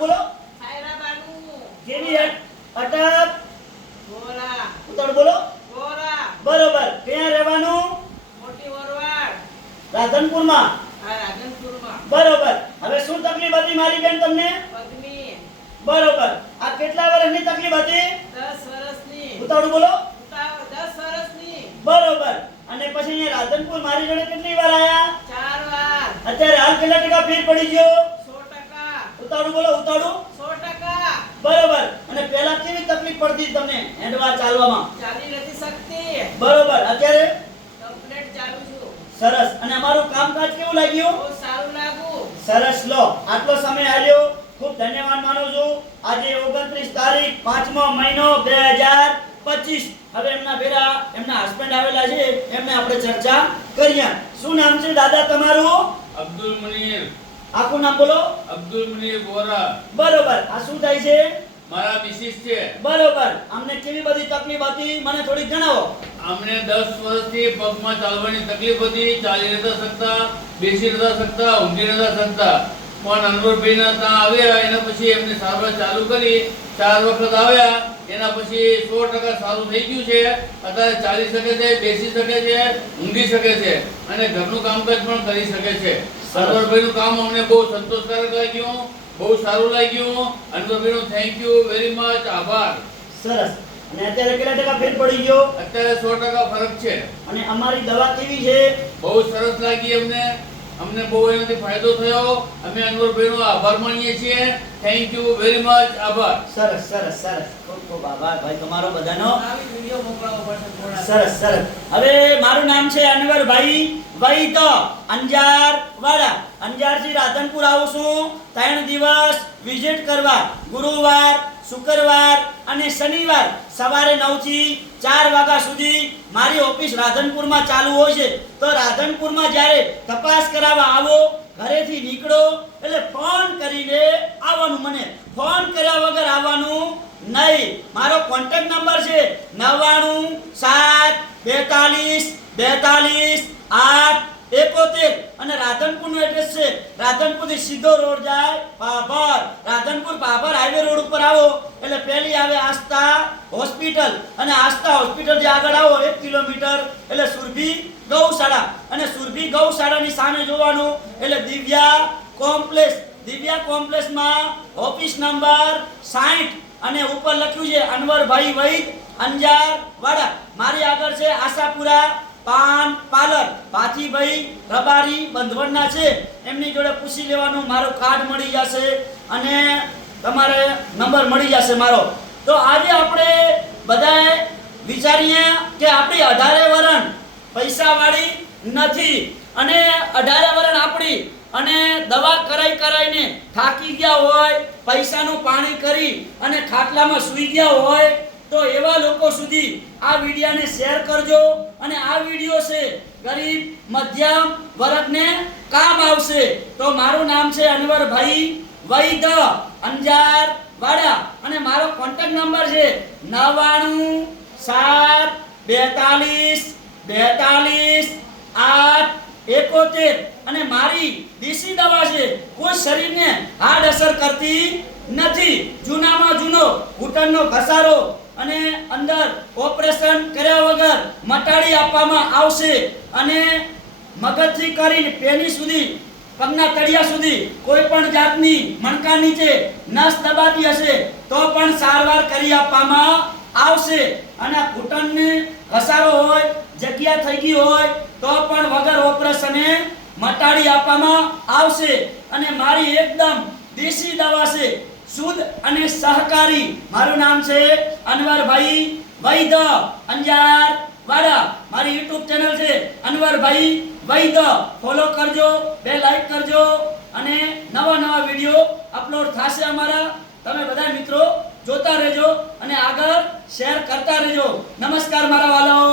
બોલો. હે? અટક. ગોરા ઉતાળું બોલો. ગોરા બરોબર. ક્યાં રહેવાનું? મોટી વરવાડ. રાધનપુરમાં. આ રાજનપુરમાં બરોબર. હવે શું તકલીફ હતી મારી બેન તમને? પગની. બરોબર. આ કેટલા વર્ષની તકલીફ હતી? 10 વર્ષની. ઉતાળું બોલો. ઉતાવ- દસ વર્ષની. બરોબર. અને પછી રાધનપુર મારી જોડે કેટલી વાર આયા? ચાર વાર. અત્યારે હાલ કેટલા ટકા ફેર પડી ગયો? સો બોલો સો ટકા. બરોબર. અને પહેલા કેવી તકલીફ પડતી તમને હેન્ડવા ચાલવામાં? ચાલી નથી શકતી. બરોબર. અત્યારે? કમ્પ્લીટ ચાલુ છું. સરસ. અને અમારું કામકાજ કેવું લાગ્યું? બહુ સારું લાગ્યું. સરસ. લો આટલો સમય આલ્યો. ખૂબ ધન્યવાદ માનું છું. આજે 29 તારીખ પાંચમો મહિનો 2025 હવે એમના ભેરા એમના હસબન્ડ આવેલા છે. એમને આપણે ચર્ચા કરીએ. શું નામ છે દાદા તમારું? અબ્દુલ મુનીર. આખું નામ બોલો. અબ્દુલ મુનીર બોરા બરોબર. આ શું થાય છે? મારા મિસિસ છે. બરોબર. અમને કેવી બધી તકલીફ હતી? મને થોડી જણાવો. અમને દસ વર્ષથી પગમાં ચાલવાની તકલીફ હતી. ચાલી નતા શકતા બેસી નતા શકતા ઊંઘી નતા શકતા. પણ અનવરભાઈના ત્યાં આવ્યા એના પછી એમને સારવાર ચાલુ કરી. ચાર વખત આવ્યા. એના પછી સો ટકા સારું થઈ ગયું છે. અત્યારે ચાલી શકે છે બેસી શકે છે ઊંઘી શકે છે અને ઘરનું કામકાજ પણ કરી શકે છે. સરસ. અનવરભાઈનું કામ અમને બહુ સંતોષકારક લાગ્યું બહુ સારું લાગ્યું. અનવરભાઈનો થેન્ક યુ વેરી મચ આભાર. સરસ. અને અત્યારે કેટલા ટકા ફેર પડી ગયો? અત્યારે સો ટકા ફરક છે. અને અમારી દવા કેવી છે? બહુ સરસ લાગી અમને. અમને બહુ એનાથી ફાયદો થયો. અમે અનવરભાઈનો આભાર માનીએ છીએ. થેન્ક યુ વેરી મચ આભાર. સરસ સરસ સરસ. ખૂબ ખૂબ આભાર. ભાઈ તમારો બધાનો. આવી વીડિયો મોકલાવો પડશે સરસ સરસ. હવે મારું નામ છે અનવરભાઈ વૈદ અંજાર વાડા, અંજારથી રાધનપુર આવું ત્રણ દિવસ વિઝિટ કરવા, ગુરુવાર, શુક્રવાર અને શનિવાર સવારે નવથી ચાર વાગ્યા સુધી મારી ઓફિસ રાધનપુરમાં ચાલુ હોય છે. તો રાધનપુરમાં જ્યારે તપાસ કરાવવા આવો, ઘરેથી નીકળો એટલે ફોન કરીને આવવાનું મને. ફોન કર્યા વગર આવવાનું નહીં. મારો કોન્ટેક્ટ નંબર છે નવ્વાણું સાત બેતાલીસ બેતાલીસ આઠ એકોતેર. અને રાધનપુરનું એડ્રેસ છે. રાધનપુરથી સીધો રોડ જાય બાબર. રાધનપુર બાબર હાઈવે રોડ ઉપર આવો. એટલે પહેલી આવે આસ્થા હોસ્પિટલ. અને આસ્થા હોસ્પિટલથી આગળ આવો એક કિલોમીટર. એટલે સુરભી ગૌશાળા. અને સુરભી ગૌશાળાની સામે જોવાનું. એટલે દિવ્યા કોમ્પ્લેક્સ. દિવ્યા કોમ્પ્લેક્સમાં ઓફિસ નંબર 60 અને ઉપર લખ્યું છે, અનવરભાઈ વૈદ અંજાર વાડા મારી આગળ છે આશાપુરા પાન, પાલર, ભાથીભાઈ, રબારી બંધવણના છે. એમની જોડે પૂછી લેવાનું, મારો કાર્ડ મળી જશે અને તમારે નંબર મળી જશે મારો. તો આજે આપણે બધાએ વિચારીએ કે આપણી અઢારે વરણ પૈસાવાળી નથી અને અઢારે વરણ આપણી અને દવા કરાઈ કરાઈને થાકી ગયા હોય, પૈસાનું પાણી કરી અને ખાટલામાં સૂઈ ગયા હોય તો એવા લોકો સુધી આ વિડિયાને શેર કરજો અને આ વીડિયો છે ગરીબ, મધ્યમ વર્ગને કામ આવશે. તો મારું નામ છે અનવરભાઈ વૈદ અંજાર વાડા અને મારો કોન્ટેક્ટ નંબર છે નવ્વાણું સાત બેતાલીસ બેતાલીસ આઠ એકોતેર. અને મારી દેશી દવા છે, કોઈ શરીરને હાર્ડ અસર કરતી નથી. જૂનામાં જૂનો ઘૂંટણનો ઘસારો અને અંદર ઓપરેશન કર્યા વગર મટાડી આપવામાં આવશે અને મગજથી કરીને પેની સુધી, પગના તળિયા સુધી કોઈ પણ જાતની મણકા નીચે નસ દબાતી હશે, તો પણ સારવાર કરી આપવામાં આવશે. અને ઘૂંટણને ઘસારો હોય, જગ્યા થઈ ગઈ હોય, તો પણ વગર ઓપરેશને મટાડી આપવામાં આવશે. અને મારી એકદમ દેશી દવા છે શુદ્ધ અને સહકારી. મારું નામ છે અનવરભાઈ વૈદ અંજાર વાડા. મારી યુટ્યુબ ચેનલ છે અનવરભાઈ વૈદ. ફોલો કરજો, બે લાઈક કરજો અને નવા નવા વીડિયો અપલોડ થશે અમારા. તમે બધા મિત્રો જોતા રહેજો અને આગળ શેર કરતા રહેજો. નમસ્કાર મારા વાલાઓ.